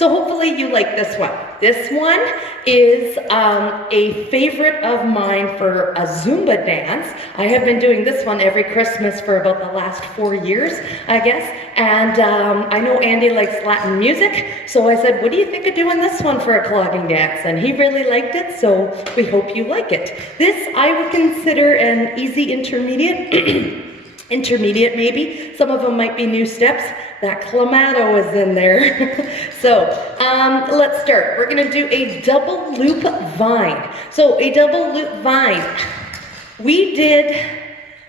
So hopefully you like this one. This one is a favorite of mine for a Zumba dance. I have been doing this one every Christmas for about the last 4 years, I guess. And I know Andy likes Latin music, so I said, what do you think of doing this one for a clogging dance? And he really liked it, so we hope you like it. This I would consider an easy intermediate. Intermediate maybe. Some of them might be new steps. That clamato is in there. So let's start. We're gonna do a double loop vine. So a double loop vine. We did,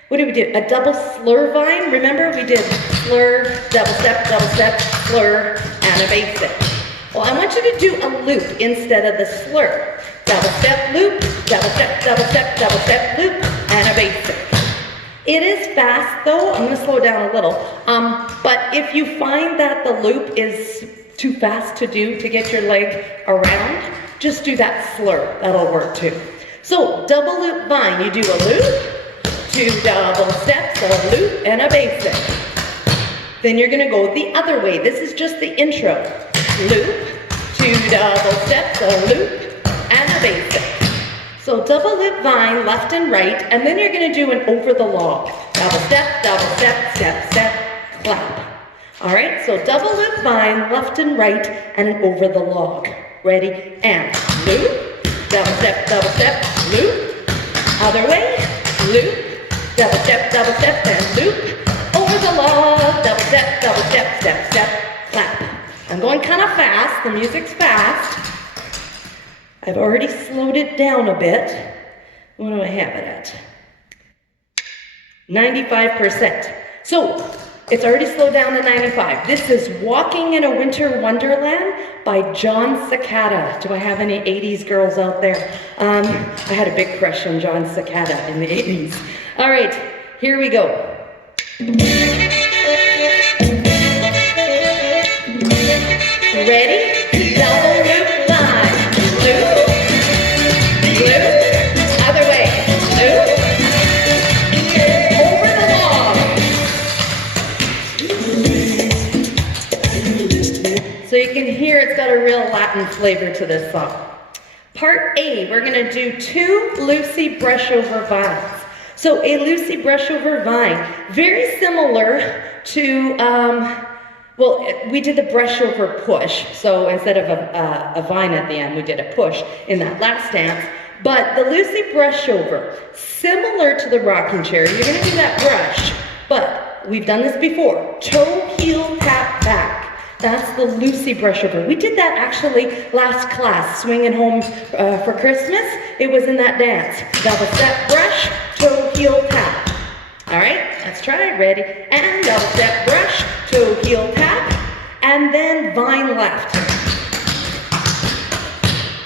what did we do? A double slur vine. Remember we did slur, double step, slur, and a basic. Well, I want you to do a loop instead of the slur. Double step, loop, double step, loop, and a basic. It is fast though, I'm gonna slow down a little, but if you find that the loop is too fast to do to get your leg around, just do that slur, that'll work too. So, double loop vine, you do a loop, 2 double steps, a loop, and a basic. Then you're gonna go the other way, this is just the intro. Loop, 2 double steps, a loop, and a basic. So double loop vine, left and right, and then you're gonna do an over the log. Double step, clap. All right, so double loop vine, left and right, and an over the log. Ready, and loop, double step, loop. Other way, loop, double step, and loop. Over the log, double step, clap. I'm going kind of fast, the music's fast. I've already slowed it down a bit. What do I have it at? 95%. So it's already slowed down to 95. This is Walking in a Winter Wonderland by John Cicada. Do I have any 80s girls out there? I had a big crush on John Cicada in the 80s. All right, here we go. Ready? Double loop vine. Loop, loop, other way, loop, over the log. So you can hear it's got a real Latin flavor to this song. Part A, we're gonna do 2 loosey brush over vines. So a loosey brush over vine, very similar to, well, we did the brush over push, so instead of a vine at the end, we did a push in that last dance. But the loosey brush over, similar to the rocking chair, you're gonna do that brush, but we've done this before. Toe, heel, tap, back. That's the loosey brush over. We did that actually last class, swinging home for Christmas. It was in that dance. Double step brush, toe, heel, tap. All right, let's try it. Ready? And double step brush, toe, heel, tap, and then vine left.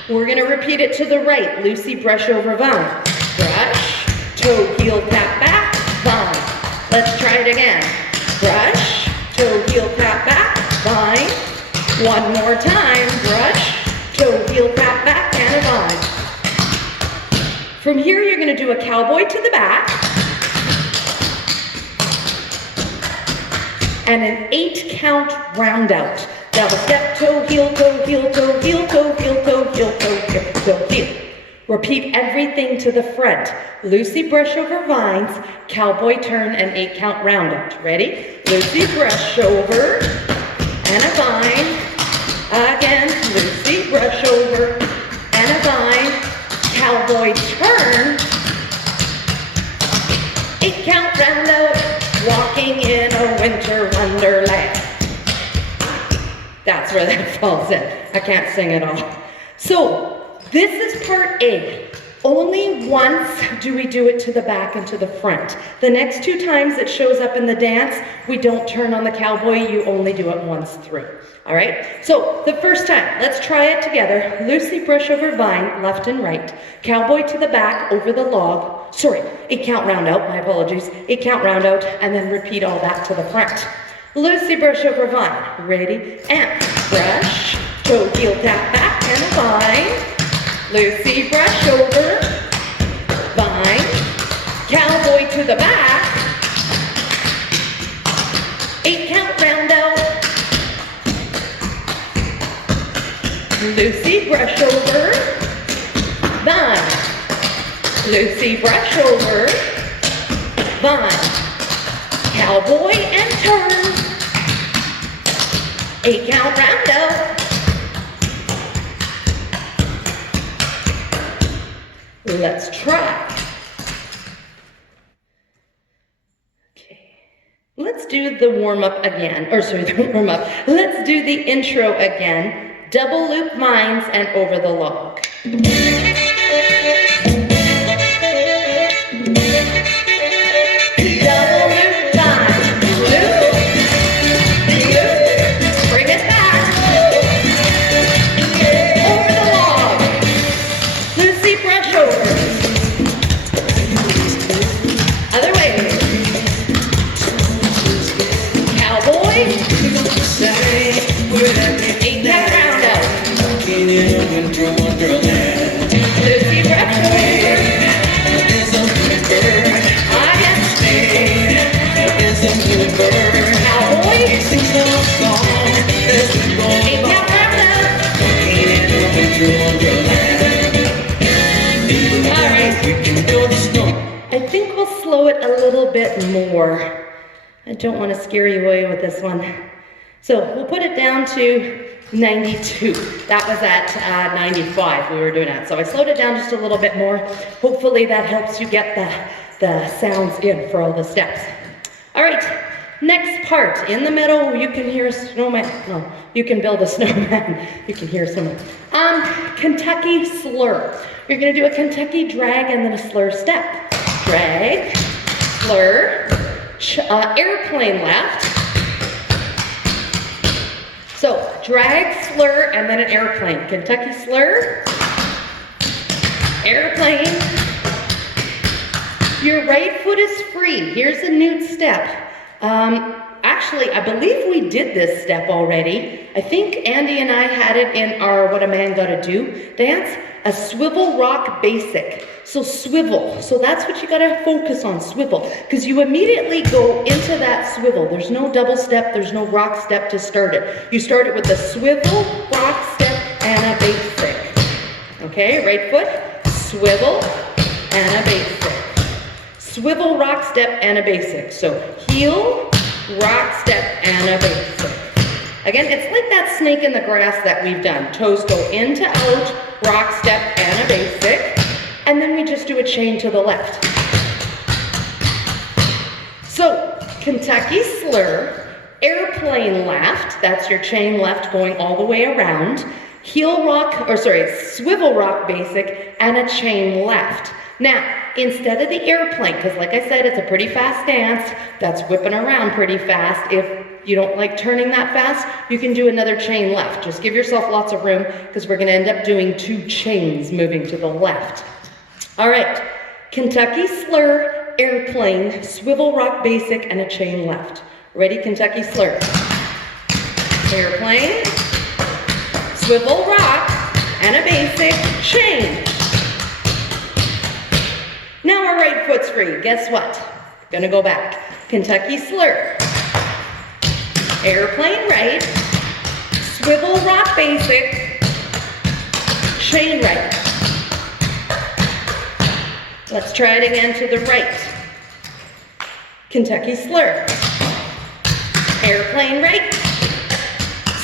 We're gonna repeat it to the right. Loosey brush over vine. Brush, toe, heel, tap, back, vine. Let's try it again. Brush, toe, heel, tap, back, vine. One more time. Brush, toe, heel, tap, back, and a vine. From here, you're gonna do a cowboy to the back, and an 8 count round out. Double step, toe, heel, toe, heel, toe, heel, toe, heel, toe, heel, toe, heel, toe, heel. Repeat everything to the front. Loosey brush over vines, cowboy turn, and 8 count round out. Ready? Loosey brush over, and a vine. Again, loosey brush over, and a vine. Cowboy turn, 8 count round out. Walking in a winter wonderland. That's where that falls in. I can't sing it all. So this is part A. Only once do we do it to the back and to the front. The next 2 times it shows up in the dance, we don't turn on the cowboy, you only do it once through. All right, so the first time, let's try it together. Loosey brush over vine, left and right. Cowboy to the back, over the log. Sorry, 8 count round out, my apologies. 8 count round out, and then repeat all that to the front. Loosey brush over vine. Ready? And brush, toe, heel, tap, back, and a vine. Loosey brush over, vine, cowboy to the back, 8 count round out, Lucy, brush over, vine. Lucy, brush over, vine. Cowboy and turn. 8 count round out. Let's try. Okay. Let's do the warm-up again. Or sorry, the warm-up. Let's do the intro again. Double loop vines and over the log. Wonderland. Lucy, brush over. There's a bluebird. Yes. There's a bluebird. Cowboy. He sings a song as we go along. Walking in a winter wonderland. All right. We can build a snow. I think we'll slow it a little bit more. I don't want to scare you away with this one. So we'll put it down to 92. That was at 95 we were doing that. So I slowed it down just a little bit more. Hopefully that helps you get the sounds in for all the steps. All right, next part. In the middle, you can hear a snowman. No, you can build a snowman. You can hear someone. Kentucky slur. You're gonna do a Kentucky drag and then a slur step. Drag, slur, airplane left. So, drag, slur, and then an airplane. Kentucky slur, airplane. Your right foot is free. Here's a new step. Actually, I believe we did this step already. I think Andy and I had it in our What a Man Gotta Do dance, a swivel rock basic. So swivel, so that's what you gotta focus on, swivel, because you immediately go into that swivel. There's no double step, there's no rock step to start it. You start it with a swivel, rock step, and a basic. Okay, right foot, swivel, and a basic. Swivel, rock step, and a basic. So heel, rock step, and a basic. Again, it's like that snake in the grass that we've done. Toes go in to out, rock step, and a basic. And then we just do a chain to the left. So, Kentucky slur, airplane left, that's your chain left going all the way around, heel rock, or sorry, swivel rock basic, and a chain left. Now, instead of the airplane, because like I said, it's a pretty fast dance, that's whipping around pretty fast. If you don't like turning that fast, you can do another chain left. Just give yourself lots of room, because we're gonna end up doing 2 chains moving to the left. All right, Kentucky slur, airplane, swivel rock basic, and a chain left. Ready, Kentucky slur. Airplane, swivel rock, and a basic, chain. Now our right foot's free. Guess what? Gonna go back. Kentucky slur. Airplane right. Swivel rock basic. Chain right. Let's try it again to the right. Kentucky slur. Airplane right.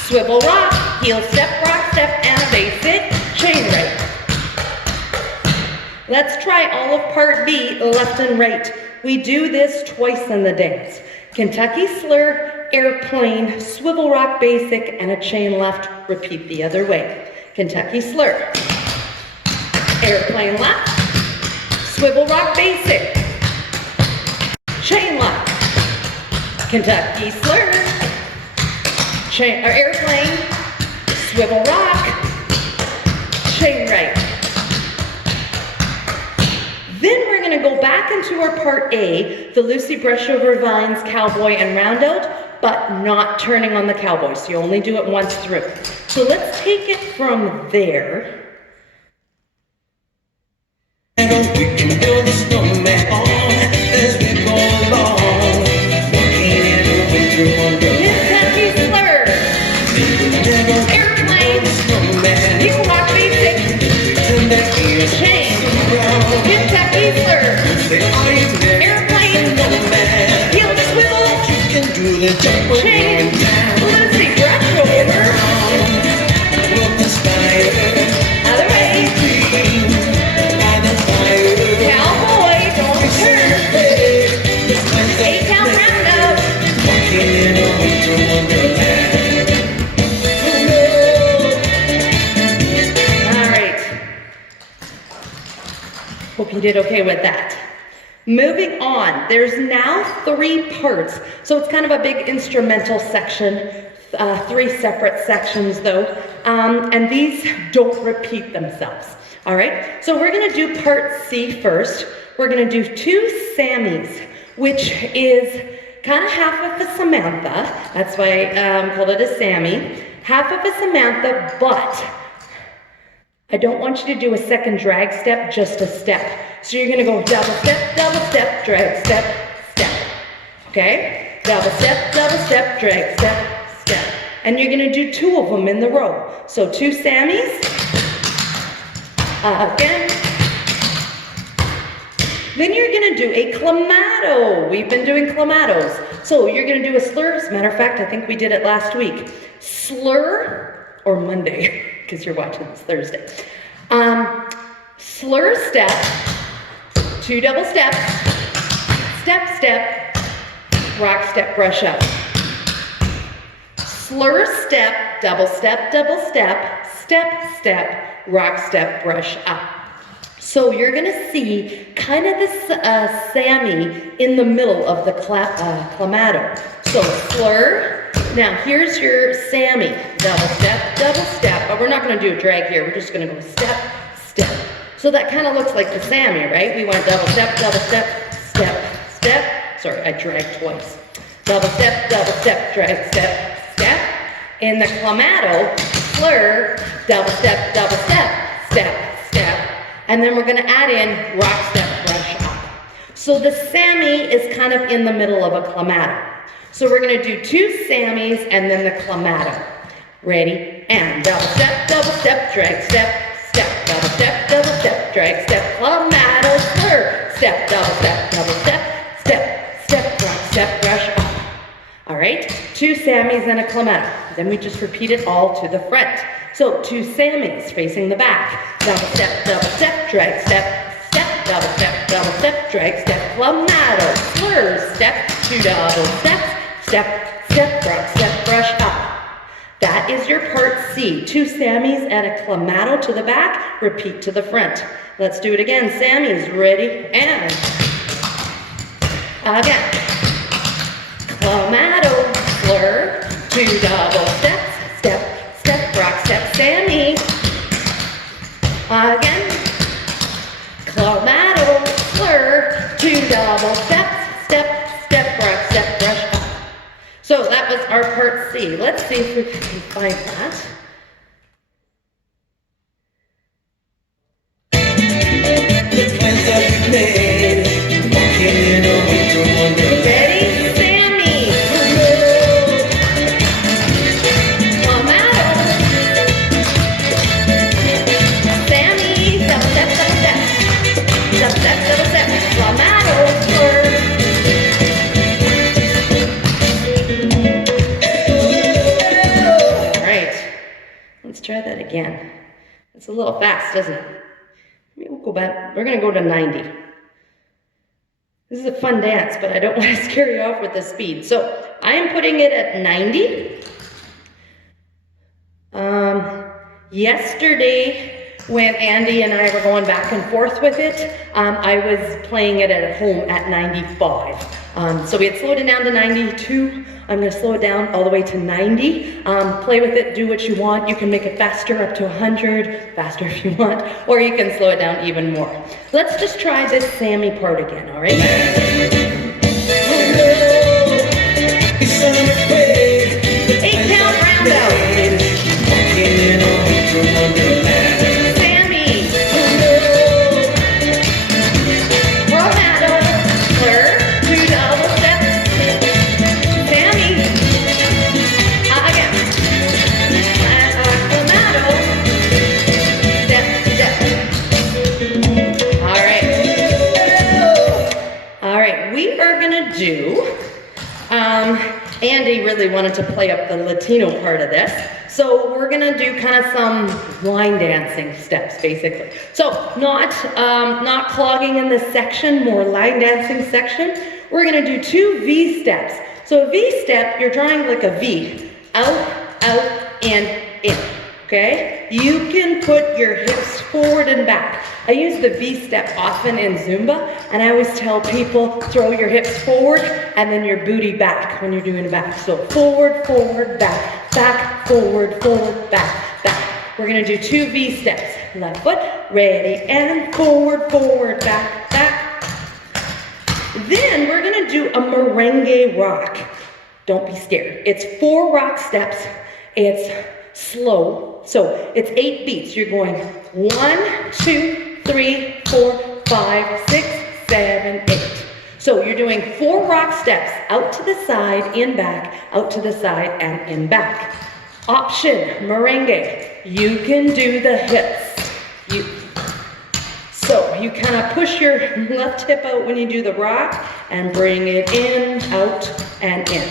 Swivel rock. Heel step, rock step, and a basic. Chain right. Let's try all of part B, left and right. We do this twice in the dance. Kentucky slur, airplane, swivel rock basic, and a chain left. Repeat the other way. Kentucky slur, airplane left, swivel rock basic, chain left. Kentucky slur, chain, or airplane, swivel rock, chain right. Then we're gonna go back into our part A, the Lucy brush over vines, cowboy, and round out, but not turning on the cowboy, so you only do it once through. So let's take it from there. And we can build a snowman as we go along, walking in a winter wonderland. Kentucky slur, We will never airplane, build a snowman the jump we're going down. Lucy, brush over. Look inspired. Other way. By the fire. Cowboy, don't turn. 8-count roundup. Walking in a winter wonderland. All right. Hope you did okay with that. Moving on, there's now 3 parts. So it's kind of a big instrumental section, 3 separate sections though. And these don't repeat themselves. All right, so we're gonna do part C first. We're gonna do 2 Sammys, which is kind of half of a Samantha. That's why I called it a Sammy. Half of a Samantha, but I don't want you to do a second drag step, just a step. So you're gonna go double step, drag step, step. Okay? Double step, drag step, step. And you're gonna do 2 of them in the row. So 2 Sammys. Again. Then you're gonna do a clamato. We've been doing clamatos. So you're gonna do a slur. As a matter of fact, I think we did it last week. Slur, or Monday, because you're watching this Thursday. Slur step, 2 double steps, step, step, rock step, brush up. Slur step, double step, step, step, rock step, brush up. So you're gonna see kind of this Sammy in the middle of the clamato. So slur. Now here's your Sammy, double step, but we're not gonna do a drag here. We're just gonna go step, step. So that kind of looks like the Sammy, right? We went double step, step, step. Sorry, I dragged twice. Double step, drag step, step. In the clamato, slur, double step, step, step. And then we're gonna add in rock step, brush up. So the Sammy is kind of in the middle of a clamato. So we're gonna do 2 Sammys and then the clamato. Ready? And double step, drag step, step. Double step, drag step, clamato, slur. Step, double step, step, rock step, brush up. All right, 2 Sammys and a clamato. Then we just repeat it all to the front. So 2 Sammys facing the back. Double step, drag step, step. Double step, drag step, clamato, slur. Step, 2 double steps. Step, rock step, brush up. That is your part C. 2 Sammys and a clamato to the back, repeat to the front. Let's do it again. Sammys, ready, and again. Clamato, slur, 2 double steps, step, rock step, Sammy. Again. Clamato, slur, 2 double steps, step, rock step, brush up. So that was our part C. Let's see if we can find that. The plans that we made, walking in a winter wonderland. Ready, Sammy. Clamato. Sammy, double step, clamato, slur. Let's try that again. It's a little fast, isn't it? Maybe we'll go back. We're going to go to 90. This is a fun dance, but I don't want to scare you off with the speed. So I am putting it at 90. Yesterday, when Andy and I were going back and forth with it, I was playing it at home at 95. So we had slowed it down to 92. I'm going to slow it down all the way to 90. Play with it, do what you want. You can make it faster, up to 100, faster if you want, or you can slow it down even more. Let's just try this Sammy part again, all right? Eight-count roundout. Sammy. Clamato, slur, 2 double steps. Sammy. Again. Clamato. Step, step. All right. Andy really wanted to play up the Latino part of this. So we're gonna do kind of some line dancing steps, basically. So not clogging in this section, more line dancing section. We're gonna do 2 V steps. So a V step, you're drawing like a V. Out, in. Okay? You can put your hips forward and back. I use the V step often in Zumba, and I always tell people, throw your hips forward and then your booty back when you're doing it back. So forward, back, forward, back. We're gonna do 2 V steps. Left foot, ready, and forward, back. Then we're gonna do a merengue rock. Don't be scared. It's 4 rock steps. It's slow. So it's 8 beats. You're going 1, 2, 3, 4, 5, 6, 7, 8. So you're doing 4 rock steps, out to the side, in back, out to the side, and in back. Option, merengue. You can do the hips. So you kind of push your left hip out when you do the rock and bring it in, out, and in.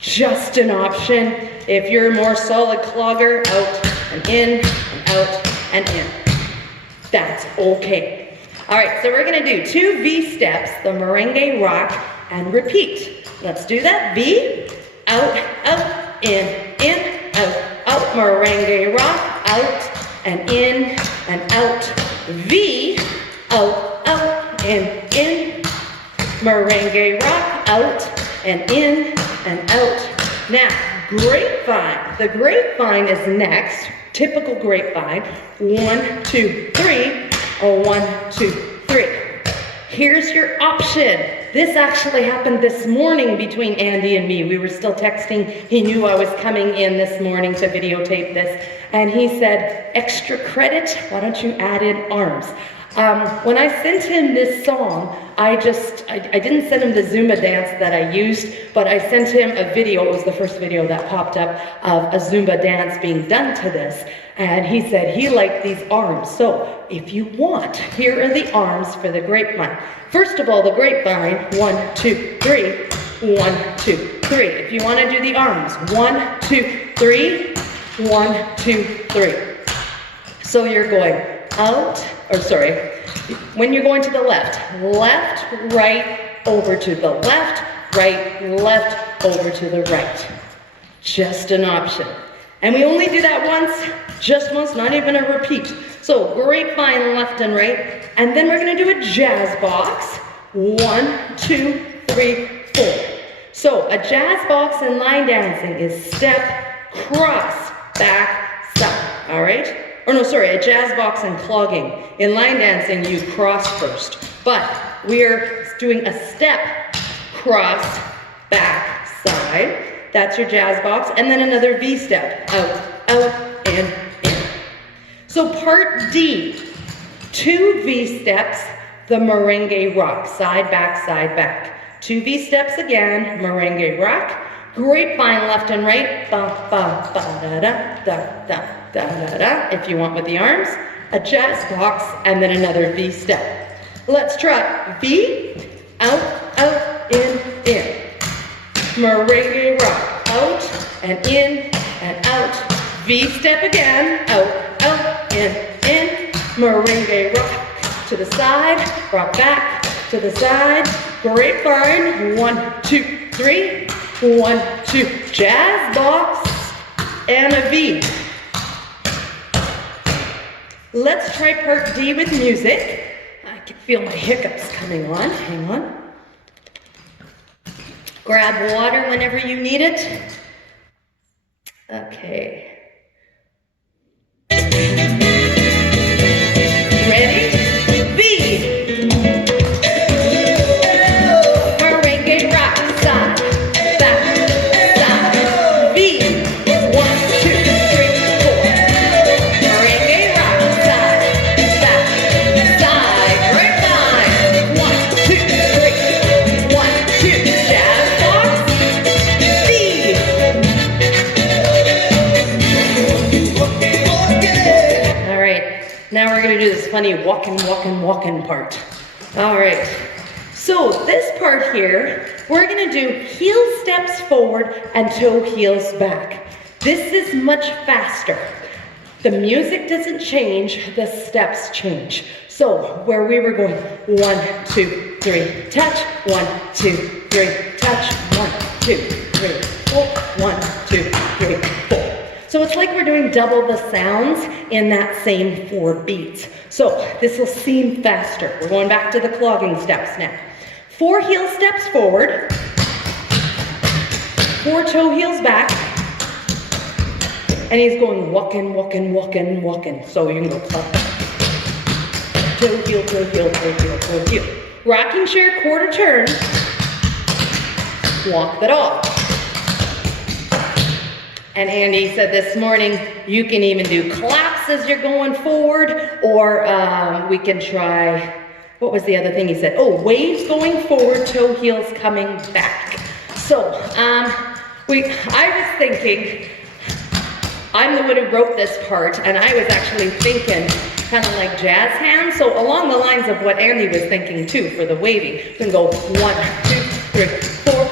Just an option. If you're a more solid clogger, out and in, and out and in. That's okay. All right, so we're gonna do 2 V steps, the merengue rock, and repeat. Let's do that. V, out, in, out, merengue rock, out, and in, and out. V, out, in, merengue rock, out, and in, and out. Now, grapevine. The grapevine is next. Typical grapevine. 1, 2, 3. 1, 2, 3. Here's your option. This actually happened this morning between Andy and me. We were still texting. He knew I was coming in this morning to videotape this. And he said, extra credit, why don't you add in arms? When I sent him this song, I didn't send him the Zumba dance that I used, but I sent him a video. It was the first video that popped up of a Zumba dance being done to this. And he said he liked these arms. So if you want, here are the arms for the grapevine. First of all, the grapevine, 1, 2, 3, 1, 2, 3. If you want to do the arms, 1, 2, 3, 1, 2, 3. So you're going out, when you're going to the left, right, over to the left, left, over to the right. Just an option. And we only do that once, just once, not even a repeat. So grapevine left and right. And then we're gonna do a jazz box. 1, 2, 3, 4. So a jazz box in line dancing is step, cross, back, side, all right? Or no, sorry, a jazz box and clogging. In line dancing, you cross first. But we're doing a step, cross, back, side. That's your jazz box. And then another V step. Out, in. So part D, 2 V steps, the merengue rock. Side, back. 2 V steps again, merengue rock. Grapevine left and right. Ba, ba, ba, da, da, da, da. Da, da, da, if you want with the arms, a jazz box, and then another V step. Let's try V, out, in. Merengue rock, out, and in, and out. V step again, out, in. Merengue rock, to the side, rock back, to the side. Grapevine, 1, 2, 3, 1, 2. Jazz box, and a V. Let's try part D with music. I can feel my hiccups coming on. Hang on. Grab water whenever you need it. Okay. Ready? V. Merengue rock, side, back, side. V. 1, 2, 3, 4. Merengue rock, side, back, side. Grapevine. 1, 2, 3. 1, 2. Jazz box. V. All right. Now we're gonna do this funny walking part. All right. So this part here We're gonna do heel steps forward and toe heels back. This is much faster. The music doesn't change, the steps change. So where we were going, 1, 2, 3, touch, 1, 2, 3, touch, 1, 2, 3, 4, 1, 2, 3, 4. So it's like we're doing double the sounds in that same 4 beats. So this will seem faster. We're going back to the clogging steps now. 4 heel steps forward, 4 toe heels back, and he's going walking, walking, walking, walking. So you can go up, toe heel, toe heel, toe heel, toe heel. Rocking chair, quarter turn, walk the dog. And Andy said this morning, you can even do claps as you're going forward, or we can try, what was the other thing he said? Oh, waves going forward, toe heels coming back. So, I was thinking, I'm the one who wrote this part, and I was actually thinking kind of like jazz hands. So along the lines of what Andy was thinking too for the waving. We can go 1, 2, 3, 4.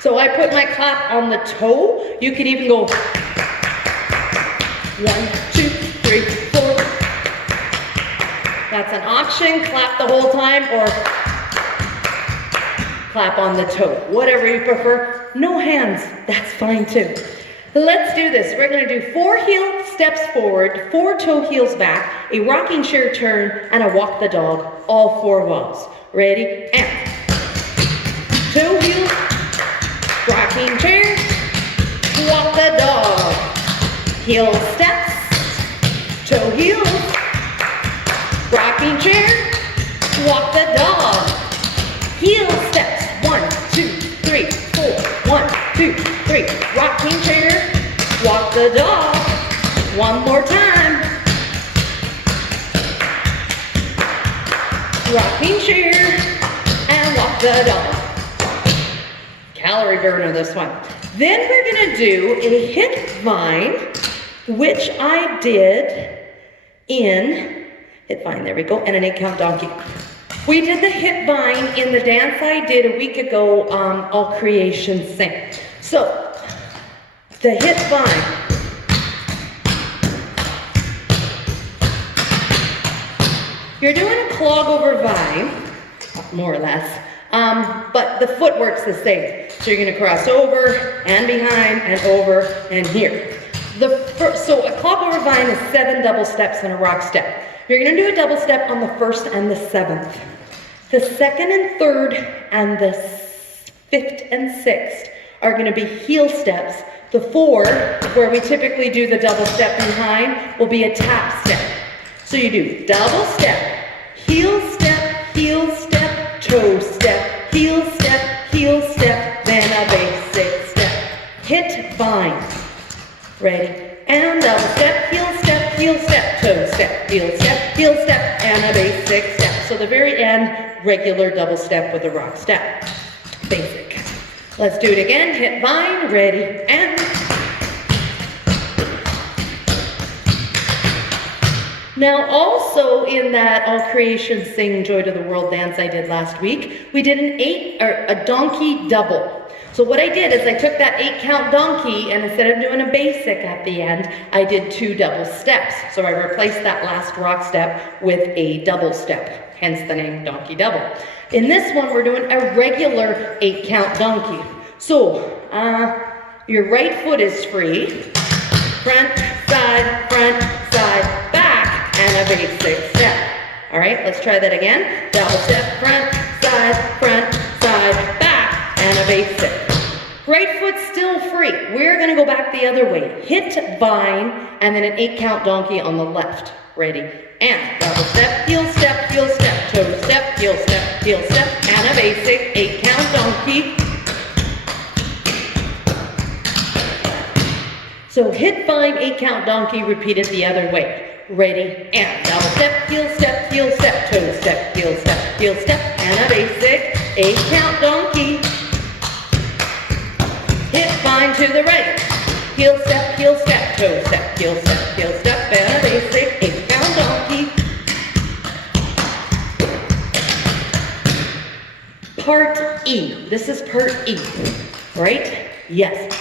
So I put my clap on the toe. You could even go 1, 2, 3, 4. That's an option. Clap the whole time or clap on the toe. Whatever you prefer. No hands. That's fine too. Let's do this. We're going to do 4 heel steps forward, 4 toe heels back, a rocking chair turn, and a walk the dog, all 4 walls. Ready? And toe heels, rocking chair, walk the dog, heel steps, toe heels, rocking chair, walk the dog, heel steps, 1, 2, 3, 4, 1, 2, 3, rocking chair, walk the dog, one more time, rocking chair, and walk the dog. Calorie burner, this one. Then we're gonna do a hip vine, which I did in, hip vine, there we go, and an 8-count donkey. We did the hip vine in the dance I did a week ago, All Creation Sing. So, the hip vine. You're doing a clog over vine, more or less, but the footwork's the same. So you're gonna cross over, and behind, and over, and here. So a clog over vine is 7 double steps and a rock step. You're gonna do a double step on the 1st and the 7th. The 2nd and 3rd and the 5th and 6th are gonna be heel steps. The 4, where we typically do the double step behind, will be a tap step. So you do double step, heel step, toe step, heel step, then a basic step. Hit vine. Ready? And double step, toe step, heel step, and a basic step. So the very end, regular double step with a rock step. Basic. Let's do it again. Hit vine, ready, and now also in that All Creation Sing Joy to the World dance I did last week, we did a donkey double. So what I did is I took that 8-count donkey and instead of doing a basic at the end, I did 2 double steps. So I replaced that last rock step with a double step, hence the name donkey double. In this one, we're doing a regular 8-count donkey. So your right foot is free, front, side, back, and a basic step. All right, let's try that again. Double step, front, side, back, and a basic. Right foot still free. We're gonna go back the other way. Hit vine, and then an 8-count donkey on the left. Ready? And double step, toe step, heel step, and a basic 8-count donkey. So hit vine, 8-count donkey, repeat it the other way. Ready? And double step, toe step, heel step, and a basic 8-count donkey. Hit vine to the right. Heel step, toe step, and a basic 8-count donkey. part E. This is part E, right? Yes.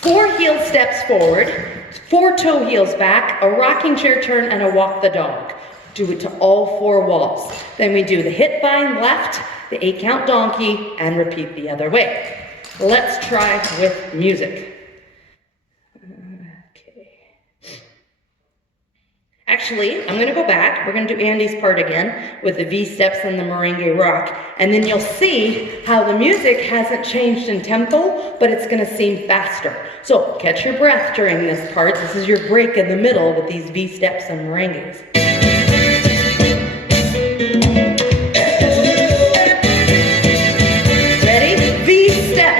4 heel steps forward, 4 toe heels back, a rocking chair turn, and a walk the dog. Do it to all 4 walls. Then we do the hip bind left, the 8 count donkey, and repeat the other way. Let's try with music. Actually, I'm gonna go back. We're gonna do Andy's part again with the V steps and the merengue rock. And then you'll see how the music hasn't changed in tempo, but it's gonna seem faster. So catch your breath during this part. This is your break in the middle with these V steps and merengues. Ready? V step.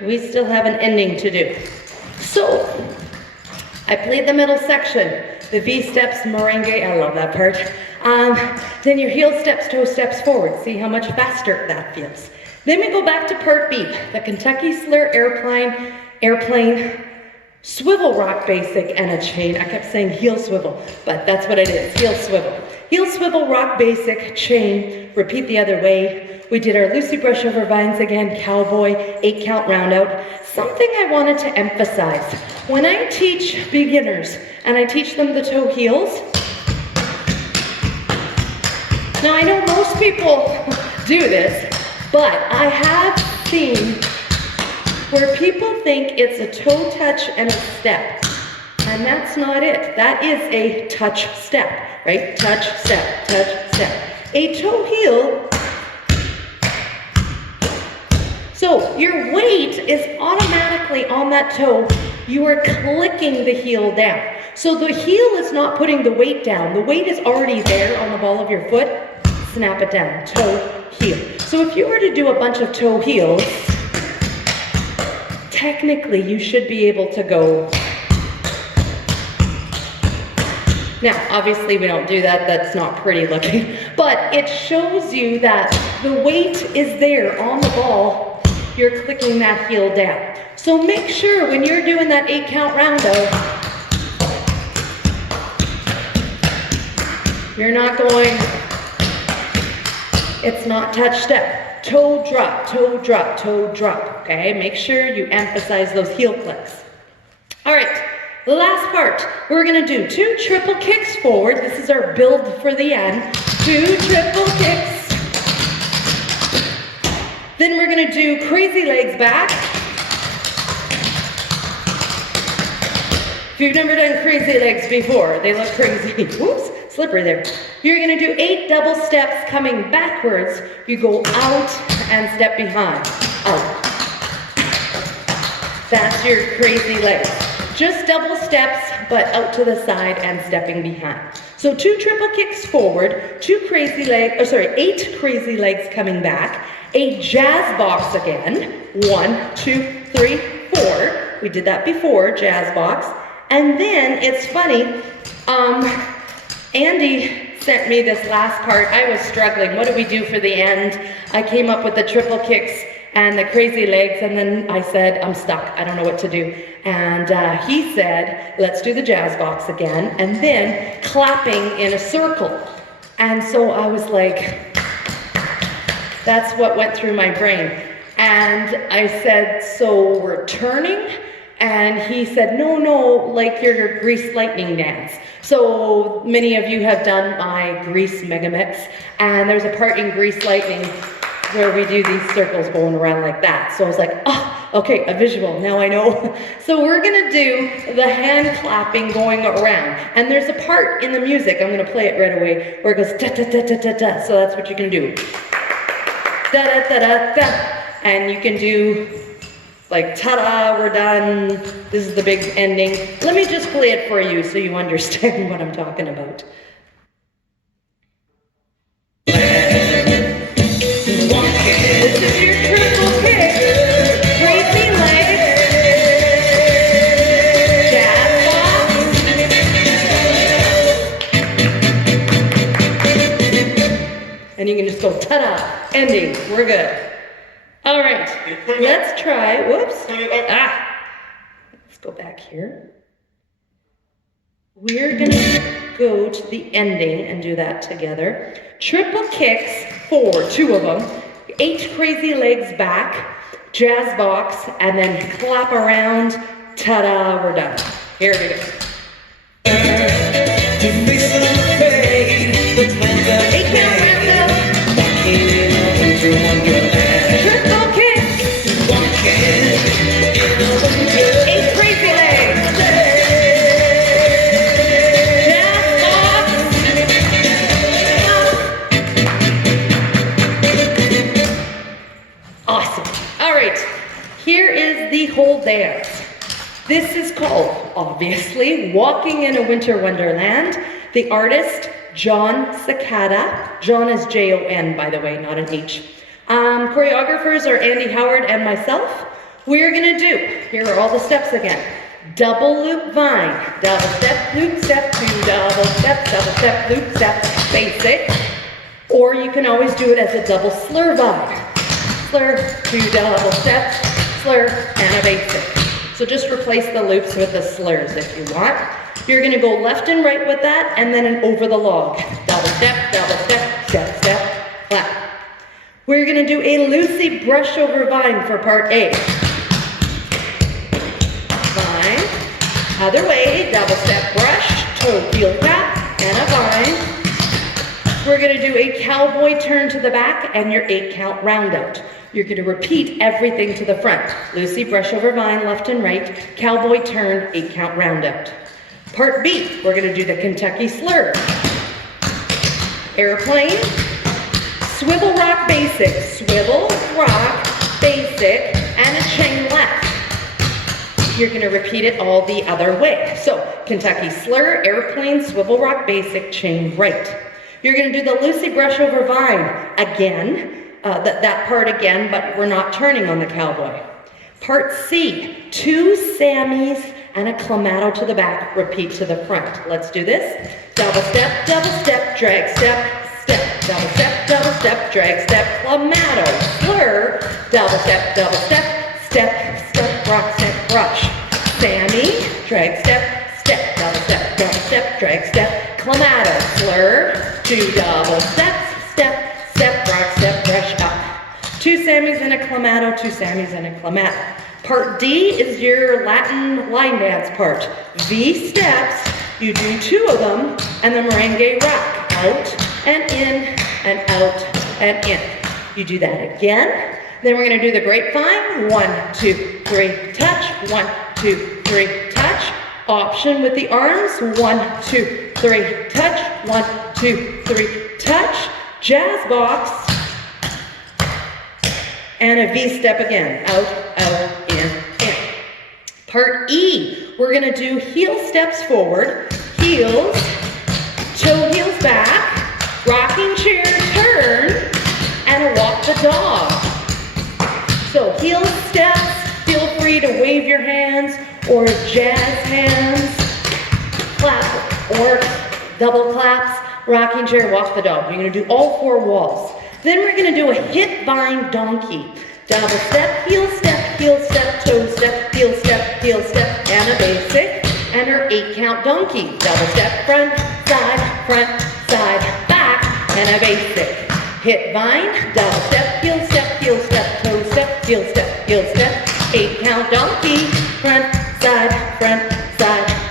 We still have an ending to do. So, I played the middle section, the V steps, merengue, I love that part. Then your heel steps, toe steps forward. See how much faster that feels. Then we go back to part B, the Kentucky slur, airplane, swivel rock basic, and a chain. I kept saying heel swivel, but that's what it is, heel swivel. Heel swivel, rock basic, chain, repeat the other way. We did our Lucy brush over vines again, cowboy, 8 count round out. Something I wanted to emphasize. When I teach beginners and I teach them the toe heels, now I know most people do this, but I have seen where people think it's a toe touch and a step. And that's not it. That is a touch step, right? Touch, step, touch, step. A toe heel. So your weight is automatically on that toe. You are clicking the heel down. So the heel is not putting the weight down. The weight is already there on the ball of your foot. Snap it down, toe, heel. So if you were to do a bunch of toe heels, technically you should be able to go. Now, obviously we don't do that, that's not pretty looking, but it shows you that the weight is there on the ball. You're clicking that heel down. So make sure when you're doing that 8 count round out, you're not going, it's not touch step. Toe drop, toe drop, toe drop, okay? Make sure you emphasize those heel clicks. All right, the last part, we're gonna do 2 triple kicks forward. This is our build for the end. 2 triple kicks. Then we're gonna do crazy legs back. If you've never done crazy legs before, they look crazy. Whoops, slippery there. You're gonna do 8 double steps coming backwards. You go out and step behind, out. That's your crazy legs. Just double steps, but out to the side and stepping behind. So 2 triple kicks forward, 8 crazy legs coming back, A jazz box again. 1, 2, 3, 4. We did that before, jazz box. And then it's funny, Andy sent me this last part. I was struggling. What do we do for the end? I came up with the triple kicks and the crazy legs, and then I said, I'm stuck. I don't know what to do. And he said, let's do the jazz box again, and then clapping in a circle. And so I was like, that's what went through my brain. And I said, so we're turning? And he said, no, like your Grease lightning dance. So many of you have done my Grease Mega Mix, and there's a part in Grease lightning where we do these circles going around like that. So I was like, oh, okay, a visual, now I know. So we're gonna do the hand clapping going around. And there's a part in the music, I'm gonna play it right away, where it goes da da da da da da. So that's what you're gonna do. Da da da da da. And you can do like, ta-da, we're done. This is the big ending. Let me just play it for you so you understand what I'm talking about. This is your triple kick. Crazy leg. Jazz box. And you can just go, ta-da, ending. We're good. All right, let's try, whoops, let's go back here. We're gonna go to the ending and do that together. Triple kicks, 4, 2 of them, 8 crazy legs back, jazz box, and then clap around, ta-da, we're done. Here we go. 8 count round. Triple kicks. 8 crazy legs. Jazz box. Awesome. All right. Here is the whole dance. This is called, obviously, Walking in a Winter Wonderland. The artist, John Cicada. John is Jon, by the way, not an H. Choreographers are Andy Howard and myself. We're gonna do, here are all the steps again. Double loop vine, double step, loop step, 2 double step, loop step, basic. Or you can always do it as a double slur vine. Slur, 2 double steps, slur, and a basic. So just replace the loops with the slurs if you want. You're gonna go left and right with that, and then an over the log. Double step, step, step, clap. We're gonna do a loosey brush over vine for part A. Vine, other way, double step brush, toe heel tap, and a vine. We're gonna do a cowboy turn to the back and your 8 count round out. You're gonna repeat everything to the front. Loosey brush over vine, left and right, cowboy turn, 8 count round out. Part B, we're gonna do the Kentucky slur. Airplane, swivel rock basic, swivel, rock, basic, and a chain left. You're gonna repeat it all the other way. So, Kentucky slur, airplane, swivel rock basic, chain right. You're gonna do the loosey brush over vine again, that part again, but we're not turning on the cowboy. Part C, 2 Sammies and a clamato to the back, repeat to the front. Let's do this. Double step, drag step, step, double step, drag step, clamato, slur, double step, step, step, rock, step, brush. Sammy, drag step, step, double step, drag step, clamato, slur, 2 double steps, step, rock, step, brush up. 2 Sammies and a clamato, 2 Sammies and a clamato. Part D is your Latin line dance part. V steps, you do 2 of them, and the merengue rock, out and in, and out and in. You do that again. Then we're gonna do the grapevine. 1, 2, 3, touch. 1, 2, 3, touch. Option with the arms. 1, 2, 3, touch. 1, 2, 3, touch. Jazz box. And a V step again. Out, in, in. Part E, we're gonna do heel steps forward, heels, toe heels back, rocking chair turn, and a walk the dog. So heel steps, feel free to wave your hands or jazz hands, clap or double claps, rocking chair, walk the dog. You're gonna do all 4 walls. Then we're gonna do a hip bind donkey. Double step, heel step, toe step, heel step, and a basic, and our 8 count donkey. Double step, front, side, back, and a basic. Hip bind, double step, toe step, heel step, 8 count donkey, front, side,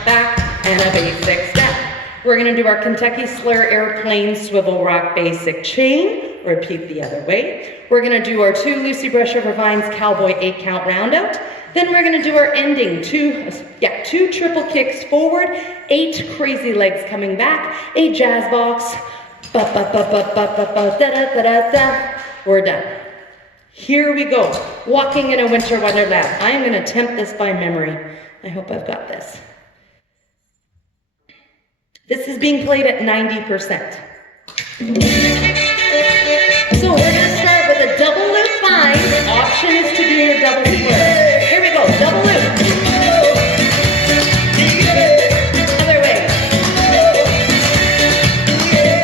back, and a basic step. We're gonna do our Kentucky Slur airplane swivel rock basic chain. Repeat the other way. We're gonna do our 2 Lucy brush over vines cowboy 8 count round out. Then we're gonna do our ending, 2 triple kicks forward, 8 crazy legs coming back, a jazz box, we're done. Here we go, walking in a winter wonderland. I'm gonna attempt this by memory. I hope I've got this. This is being played at 90%. So we're gonna start with a double loop bind. Option is to do your double slur. Here we go, double loop. Other way.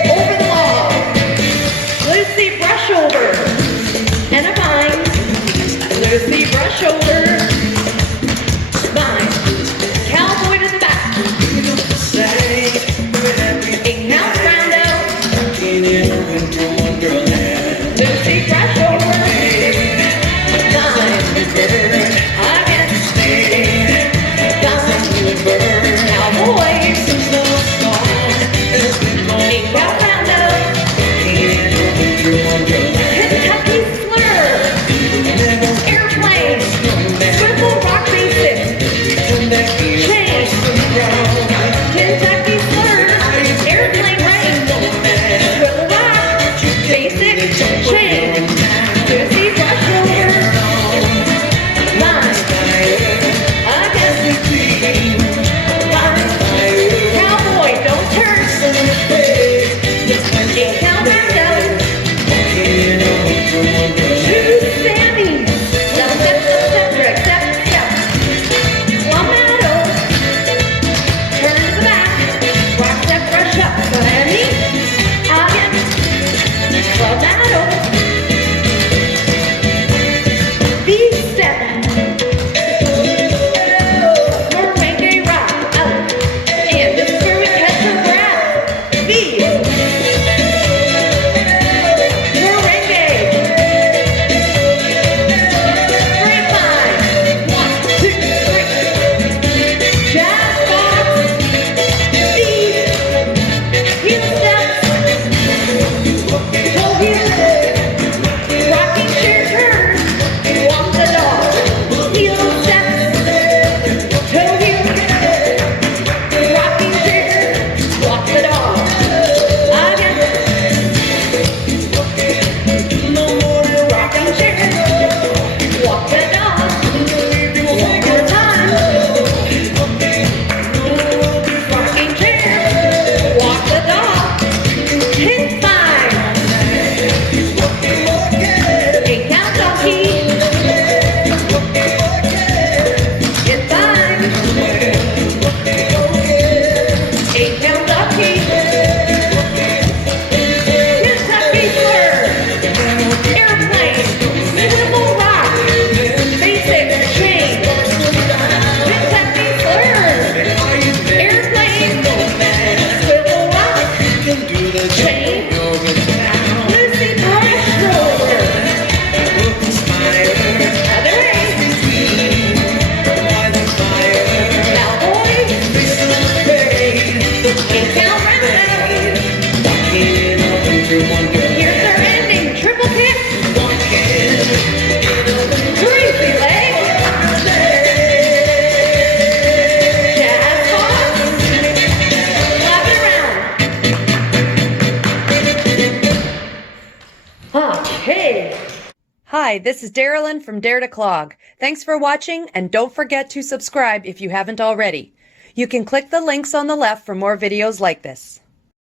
Over the wall. Lucy brush over. And a bind. Lucy brush over. Bind. Cowboy to the back. 8 count round out. Lucy brush over. Bind. Again. Bind. Cowboy. 8 count round out. Kentucky slur. Airplane. Swivel rock basic. Chain. Kentucky slur. Airplane right. Swivel rock. Basic. Chain. Lucy brush over. Line. Again. Line. Cowboy, don't turn. 8 count round out. 2 Sammys. Double step, direct step. Plum out. Turn to the back. Rock step, brush up. Sammy. Again. Plum out. B step. Merengue rock out. And this is where we catch our breath. B. Merengue. Grapevine. 1, 2, 3. Jazz box. B. Heel steps. Toe heel. Rocking chair turn. Walk the dog. Heel steps. Toe heel. Rocking chair. Walk the dog. Again. Rocking chair. Walk the dog. One more time. Rocking chair. Walk the dog. Hit 5. 8 count donkey. Hit 5. 8 count donkey. Kentucky slur. Airplane. Swivel rock. Basic chain. Kentucky slur. Airplane. Swivel rock. Chain. Lucy brush over. Other way. Cowboy. 8 count round out. Here's our ending. Triple kick. Crazy leg. Jazz box. Clap it around. Okay. Hi, this is Darolyn from Dare to Clog. Thanks for watching, and don't forget to subscribe if you haven't already. You can click the links on the left for more videos like this.